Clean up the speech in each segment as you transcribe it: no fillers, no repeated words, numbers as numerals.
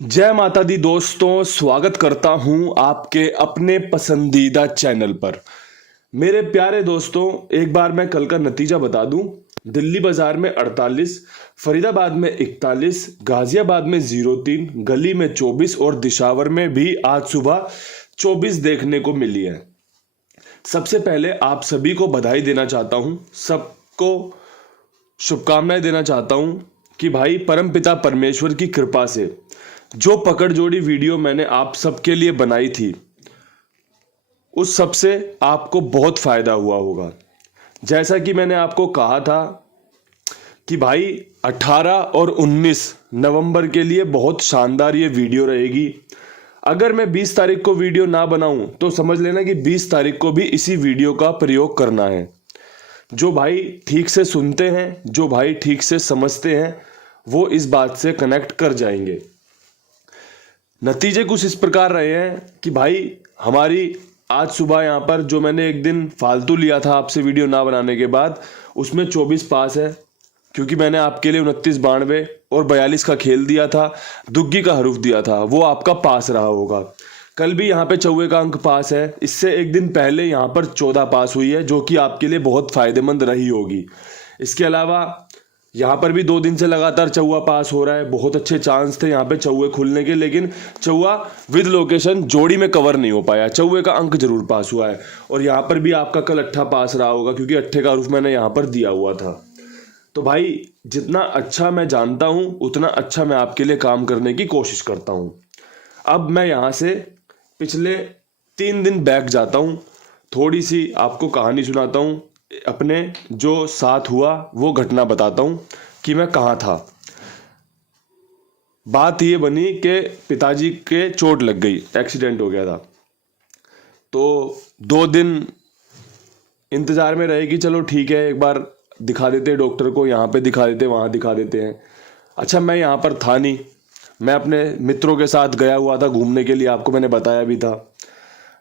जय माता दी दोस्तों, स्वागत करता हूं आपके अपने पसंदीदा चैनल पर। मेरे प्यारे दोस्तों, एक बार मैं कल का नतीजा बता दूं। दिल्ली बाजार में 48, फरीदाबाद में 41, गाजियाबाद में 03, गली में 24 और दिशावर में भी आज सुबह 24 देखने को मिली है। सबसे पहले आप सभी को बधाई देना चाहता हूं, सबको शुभकामनाएं देना चाहता हूं कि भाई परमपिता परमेश्वर की कृपा से जो पकड़ जोड़ी वीडियो मैंने आप सबके लिए बनाई थी, उस सब से आपको बहुत फायदा हुआ होगा। जैसा कि मैंने आपको कहा था कि भाई 18 और 19 नवंबर के लिए बहुत शानदार ये वीडियो रहेगी। अगर मैं 20 तारीख को वीडियो ना बनाऊं तो समझ लेना कि 20 तारीख को भी इसी वीडियो का प्रयोग करना है। जो भाई ठीक से सुनते हैं, जो भाई ठीक से समझते हैं, वो इस बात से कनेक्ट कर जाएंगे। नतीजे कुछ इस प्रकार रहे हैं कि भाई हमारी आज सुबह यहाँ पर जो मैंने एक दिन फालतू लिया था आपसे वीडियो ना बनाने के बाद, उसमें 24 पास है, क्योंकि मैंने आपके लिए 29, 92 और 42 का खेल दिया था, दुग्गी का हरूफ दिया था, वो आपका पास रहा होगा। कल भी यहाँ पे 94 का अंक पास है। इससे एक दिन पहले यहाँ पर 14 पास हुई है, जो कि आपके लिए बहुत फायदेमंद रही होगी। इसके अलावा यहाँ पर भी 2 दिन से लगातार चौवा पास हो रहा है। बहुत अच्छे चांस थे यहाँ पे चौवे खुलने के, लेकिन चौवा विद लोकेशन जोड़ी में कवर नहीं हो पाया। चौवे का अंक जरूर पास हुआ है। और यहाँ पर भी आपका कल 8 पास रहा होगा, क्योंकि 8 का रूफ मैंने यहाँ पर दिया हुआ था। तो भाई जितना अच्छा मैं जानता हूँ उतना अच्छा मैं आपके लिए काम करने की कोशिश करता हूँ। अब मैं यहाँ से पिछले 3 दिन बैक जाता हूँ, थोड़ी सी आपको कहानी सुनाता हूँ, अपने जो साथ हुआ वो घटना बताता हूं कि मैं कहां था। बात ये बनी कि पिताजी के चोट लग गई, एक्सीडेंट हो गया था। तो 2 दिन इंतजार में रहे कि चलो ठीक है, एक बार दिखा देते हैं डॉक्टर को, यहाँ पे दिखा देते हैं, वहाँ दिखा देते हैं। अच्छा, मैं यहाँ पर था नहीं, मैं अपने मित्रों के साथ गया हुआ था घूमने के लिए, आपको मैंने बताया भी था।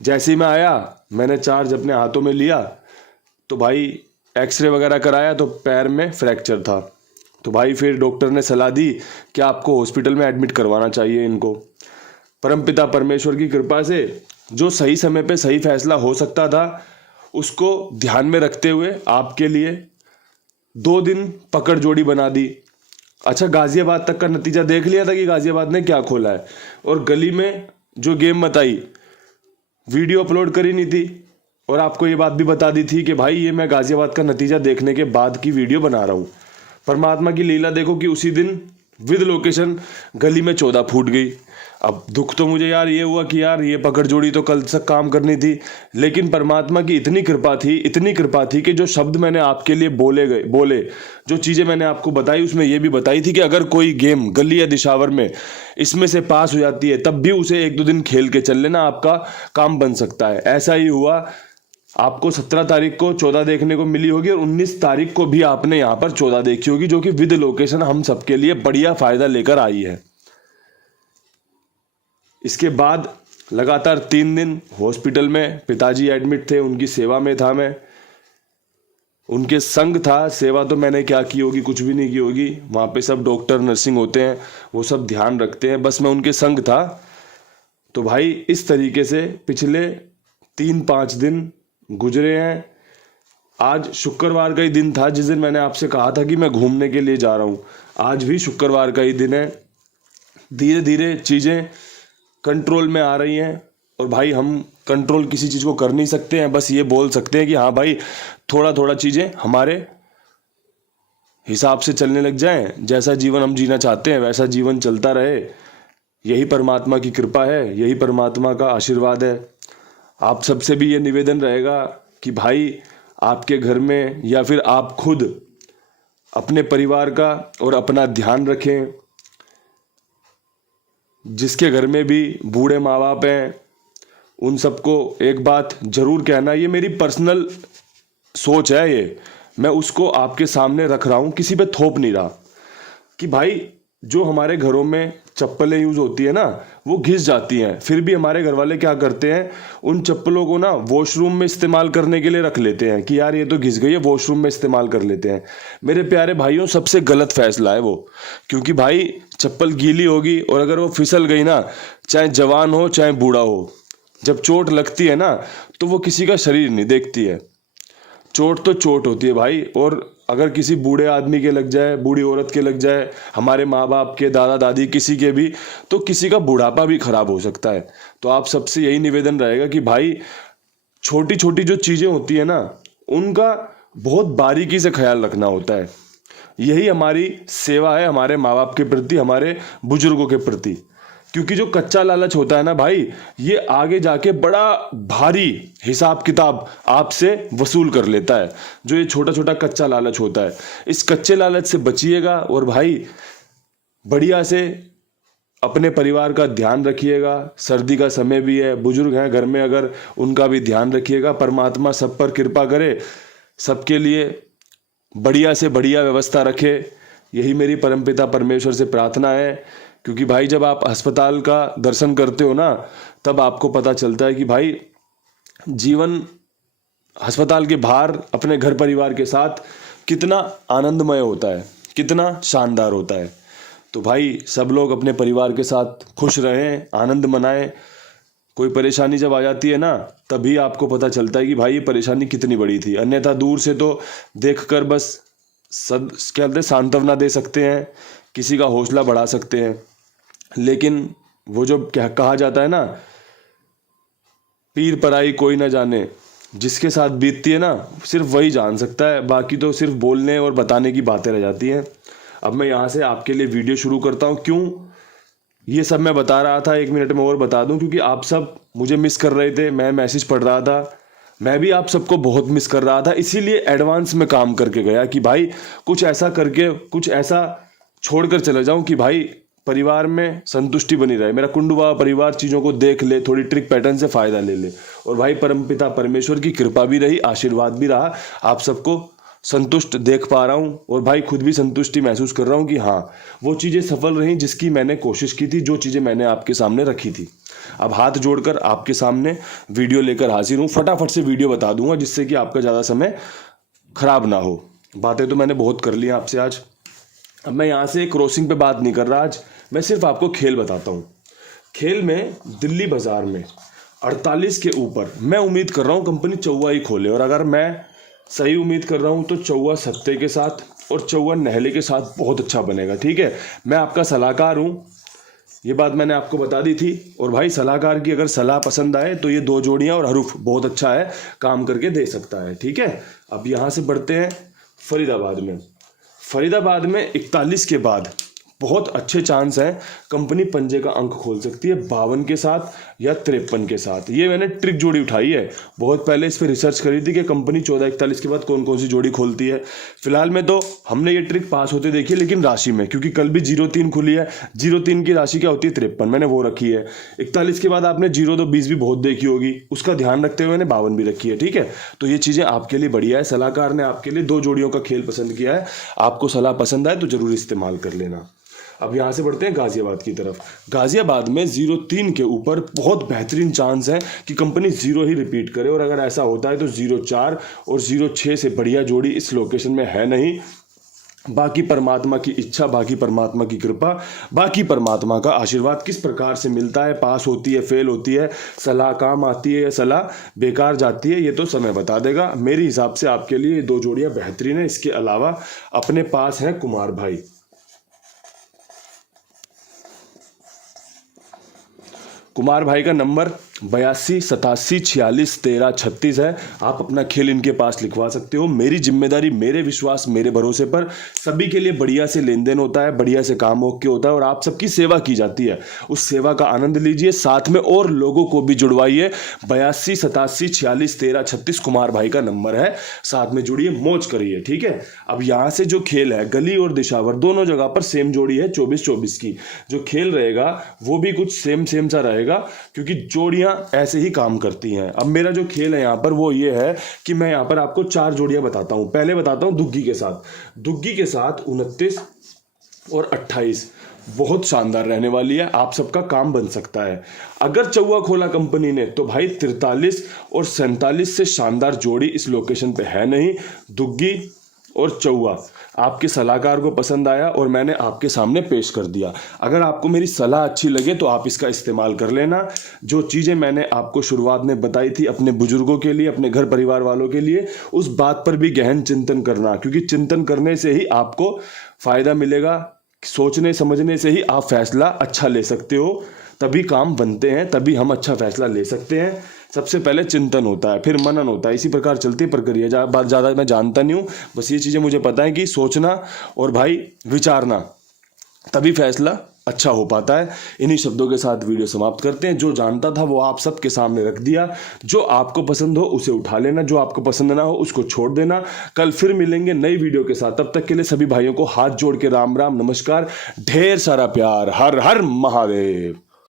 जैसे ही मैं आया, मैंने चार्ज अपने हाथों में लिया तो भाई एक्सरे वगैरह कराया तो पैर में फ्रैक्चर था। तो भाई फिर डॉक्टर ने सलाह दी कि आपको हॉस्पिटल में एडमिट करवाना चाहिए इनको। परमपिता परमेश्वर की कृपा से जो सही समय पे सही फैसला हो सकता था, उसको ध्यान में रखते हुए आपके लिए 2 दिन पकड़ जोड़ी बना दी। अच्छा, गाजियाबाद तक का नतीजा देख लिया था कि गाजियाबाद ने क्या खोला है। और गली में जो गेम बताई, वीडियो अपलोड करी नहीं थी, और आपको ये बात भी बता दी थी कि भाई ये मैं गाजियाबाद का नतीजा देखने के बाद की वीडियो बना रहा हूँ। परमात्मा की लीला देखो कि उसी दिन विद लोकेशन गली में 14 फूट गई। अब दुख तो मुझे यार ये हुआ कि यार ये पकड़ जोड़ी तो कल तक काम करनी थी, लेकिन परमात्मा की इतनी कृपा थी कि जो शब्द मैंने आपके लिए बोले, जो चीज़ें मैंने आपको बताई, उसमें ये भी बताई थी कि अगर कोई गेम गली या दिशावर में इसमें से पास हो जाती है, तब भी उसे 1-2 दिन खेल के चल लेना, आपका काम बन सकता है। ऐसा ही हुआ। आपको 17 तारीख को 14 देखने को मिली होगी और 19 तारीख को भी आपने यहाँ पर 14 देखी होगी, जो कि विद लोकेशन हम सबके लिए बढ़िया फायदा लेकर आई है। इसके बाद लगातार 3 दिन हॉस्पिटल में पिताजी एडमिट थे, उनकी सेवा में था मैं, उनके संग था। सेवा तो मैंने क्या की होगी, कुछ भी नहीं की होगी। वहाँ पे सब डॉक्टर नर्सिंग होते हैं, वो सब ध्यान रखते हैं, बस मैं उनके संग था। तो भाई इस तरीके से पिछले 3-5 दिन गुजरे हैं। आज शुक्रवार का ही दिन था जिस दिन मैंने आपसे कहा था कि मैं घूमने के लिए जा रहा हूँ। आज भी शुक्रवार का ही दिन है। धीरे धीरे चीज़ें कंट्रोल में आ रही हैं। और भाई हम कंट्रोल किसी चीज़ को कर नहीं सकते हैं, बस ये बोल सकते हैं कि हाँ भाई थोड़ा थोड़ा चीज़ें हमारे हिसाब से चलने लग जाएं। जैसा जीवन हम जीना चाहते हैं वैसा जीवन चलता रहे। यही परमात्मा की कृपा है, यही परमात्मा का आशीर्वाद है। आप सबसे भी ये निवेदन रहेगा कि भाई आपके घर में या फिर आप खुद अपने परिवार का और अपना ध्यान रखें। जिसके घर में भी बूढ़े माँ बाप हैं, उन सबको एक बात जरूर कहना, ये मेरी पर्सनल सोच है, ये मैं उसको आपके सामने रख रहा हूँ, किसी पे थोप नहीं रहा, कि भाई जो हमारे घरों में चप्पलें यूज होती है ना, वो घिस जाती हैं। फिर भी हमारे घर वाले क्या करते हैं, उन चप्पलों को ना वॉशरूम में इस्तेमाल करने के लिए रख लेते हैं कि यार ये तो घिस गई है, वॉशरूम में इस्तेमाल कर लेते हैं। मेरे प्यारे भाइयों, सबसे गलत फैसला है वो, क्योंकि भाई चप्पल गीली होगी और अगर वो फिसल गई ना, चाहे जवान हो चाहे बूढ़ा हो, जब चोट लगती है ना तो वो किसी का शरीर नहीं देखती है। चोट तो चोट होती है भाई। और अगर किसी बूढ़े आदमी के लग जाए, बूढ़ी औरत के लग जाए, हमारे माँ बाप के, दादा दादी, किसी के भी, तो किसी का बुढ़ापा भी खराब हो सकता है। तो आप सबसे यही निवेदन रहेगा कि भाई छोटी छोटी जो चीज़ें होती है ना, उनका बहुत बारीकी से ख्याल रखना होता है। यही हमारी सेवा है हमारे माँ बाप के प्रति, हमारे बुजुर्गों के प्रति। क्योंकि जो कच्चा लालच होता है ना भाई, ये आगे जाके बड़ा भारी हिसाब किताब आपसे वसूल कर लेता है। जो ये छोटा छोटा कच्चा लालच होता है, इस कच्चे लालच से बचिएगा और भाई बढ़िया से अपने परिवार का ध्यान रखिएगा। सर्दी का समय भी है, बुजुर्ग हैं घर में अगर, उनका भी ध्यान रखिएगा। परमात्मा सब पर कृपा करे, सबके लिए बढ़िया से बढ़िया व्यवस्था रखे, यही मेरी परमपिता परमेश्वर से प्रार्थना है। क्योंकि भाई जब आप अस्पताल का दर्शन करते हो ना, तब आपको पता चलता है कि भाई जीवन अस्पताल के बाहर अपने घर परिवार के साथ कितना आनंदमय होता है, कितना शानदार होता है। तो भाई सब लोग अपने परिवार के साथ खुश रहें, आनंद मनाएं। कोई परेशानी जब आ जाती है ना, तभी आपको पता चलता है कि भाई ये परेशानी कितनी बड़ी थी। अन्यथा दूर से तो देखकर बस क्या कहते हैं, सांत्वना दे सकते हैं, किसी का हौसला बढ़ा सकते हैं। लेकिन वो जो कहा जाता है ना, पीर पराई कोई ना जाने, जिसके साथ बीतती है ना सिर्फ वही जान सकता है, बाकी तो सिर्फ बोलने और बताने की बातें रह जाती हैं। अब मैं यहाँ से आपके लिए वीडियो शुरू करता हूँ। क्यों ये सब मैं बता रहा था, 1 मिनट में और बता दूं, क्योंकि आप सब मुझे मिस कर रहे थे। मैं मैसेज पढ़ रहा था, मैं भी आप सबको बहुत मिस कर रहा था, इसीलिए एडवांस में काम करके गया कि भाई कुछ ऐसा करके, कुछ ऐसा छोड़कर चले जाऊं कि भाई परिवार में संतुष्टि बनी रहे, मेरा कुंडुवा परिवार चीज़ों को देख ले, थोड़ी ट्रिक पैटर्न से फ़ायदा ले ले। और भाई परमपिता परमेश्वर की कृपा भी रही, आशीर्वाद भी रहा, आप सबको संतुष्ट देख पा रहा हूँ। और भाई खुद भी संतुष्टि महसूस कर रहा हूँ कि हाँ, वो चीज़ें सफल रही जिसकी मैंने कोशिश की थी, जो चीज़ें मैंने आपके सामने रखी थी। अब हाथ जोड़कर आपके सामने वीडियो लेकर हाजिर हूँ। फटाफट से वीडियो बता दूंगा जिससे कि आपका ज़्यादा समय खराब ना हो। बातें तो मैंने बहुत कर ली आपसे आज। अब मैं यहाँ से क्रॉसिंग पे बात नहीं कर रहा आज, मैं सिर्फ आपको खेल बताता हूँ। खेल में दिल्ली बाजार में 48 के ऊपर मैं उम्मीद कर रहा हूँ कंपनी चौवा ही खोले। और अगर मैं सही उम्मीद कर रहा हूँ तो चौवा सत्ते के साथ और चौवा नहले के साथ बहुत अच्छा बनेगा। ठीक है, मैं आपका सलाहकार हूँ, ये बात मैंने आपको बता दी थी। और भाई सलाहकार की अगर सलाह पसंद आए तो ये 2 जोड़ियाँ और हरूफ बहुत अच्छा है, काम करके दे सकता है। ठीक है, अब यहाँ से बढ़ते हैं फरीदाबाद में। फरीदाबाद में 41 के बाद बहुत अच्छे चांस हैं कंपनी पंजे का अंक खोल सकती है 52 के साथ या 53 के साथ। ये मैंने ट्रिक जोड़ी उठाई है, बहुत पहले इस पर रिसर्च करी थी कि कंपनी 1441 के बाद कौन कौन सी जोड़ी खोलती है। फिलहाल में तो हमने ये ट्रिक पास होते देखी है, लेकिन राशि में, क्योंकि कल भी 03 खुली है, 03 की राशि क्या होती है 53, मैंने वो रखी है। 41 के बाद आपने 0220 भी बहुत देखी होगी, उसका ध्यान रखते हुए मैंने 52 भी रखी है। ठीक है, तो ये चीज़ें आपके लिए बढ़िया है। सलाहकार ने आपके लिए 2 जोड़ियों का खेल पसंद किया है, आपको सलाह पसंद आए तो जरूर इस्तेमाल कर लेना। अब यहाँ से बढ़ते हैं गाजियाबाद की तरफ। गाजियाबाद में 03 के ऊपर बहुत बेहतरीन चांस है कि कंपनी 0 ही रिपीट करे, और अगर ऐसा होता है तो 04 और 06 से बढ़िया जोड़ी इस लोकेशन में है नहीं। बाकी परमात्मा की इच्छा, बाकी परमात्मा की कृपा, बाकी परमात्मा का आशीर्वाद किस प्रकार से मिलता है, पास होती है, फेल होती है, सलाह काम आती है या सलाह बेकार जाती है, ये तो समय बता देगा। मेरे हिसाब से आपके लिए 2 जोड़ियाँ बेहतरीन है। इसके अलावा अपने पास है कुमार भाई। कुमार भाई का नंबर 82 87 46 13 36 है। आप अपना खेल इनके पास लिखवा सकते हो। मेरी जिम्मेदारी, मेरे विश्वास, मेरे भरोसे पर सभी के लिए बढ़िया से लेन देन होता है, बढ़िया से काम ओके होता है और आप सबकी सेवा की जाती है। उस सेवा का आनंद लीजिए, साथ में और लोगों को भी जुड़वाइए। 82 87 46 13 36 कुमार भाई का नंबर है, साथ में जुड़िए, मौज करिए। ठीक है, अब यहाँ से जो खेल है गली और दिशावर दोनों जगह पर सेम जोड़ी है 24-24 की। जो खेल रहेगा वो भी कुछ सेम सा रहेगा, क्योंकि जोड़ियां ऐसे ही काम करती हैं। अब मेरा जो खेल है यहाँ पर वो ये है कि मैं यहाँ पर आपको 4 जोड़ियां बताता हूँ। पहले बताता हूँ दुग्गी के साथ। दुग्गी के साथ 29 और 28 बहुत शानदार रहने वाली है, आप सबका काम बन सकता है। अगर चौवा खोला कंपनी ने तो भाई 43 और 47 से शानदार जोड़ी इस लोकेशन पे है नहीं। दुग्गी और चौवा आपके सलाहकार को पसंद आया और मैंने आपके सामने पेश कर दिया। अगर आपको मेरी सलाह अच्छी लगे तो आप इसका इस्तेमाल कर लेना। जो चीज़ें मैंने आपको शुरुआत में बताई थी अपने बुजुर्गों के लिए, अपने घर परिवार वालों के लिए, उस बात पर भी गहन चिंतन करना, क्योंकि चिंतन करने से ही आपको फायदा मिलेगा। सोचने समझने से ही आप फैसला अच्छा ले सकते हो, तभी काम बनते हैं, तभी हम अच्छा फैसला ले सकते हैं। सबसे पहले चिंतन होता है, फिर मनन होता है, इसी प्रकार चलती है प्रक्रिया। बात ज़्यादा मैं जानता नहीं हूँ, बस ये चीज़ें मुझे पता है कि सोचना और भाई विचारना, तभी फैसला अच्छा हो पाता है। इन्हीं शब्दों के साथ वीडियो समाप्त करते हैं। जो जानता था वो आप सबके सामने रख दिया। जो आपको पसंद हो उसे उठा लेना, जो आपको पसंद ना हो उसको छोड़ देना। कल फिर मिलेंगे नई वीडियो के साथ। तब तक के लिए सभी भाइयों को हाथ जोड़ के राम राम, नमस्कार, ढेर सारा प्यार। हर हर महादेव।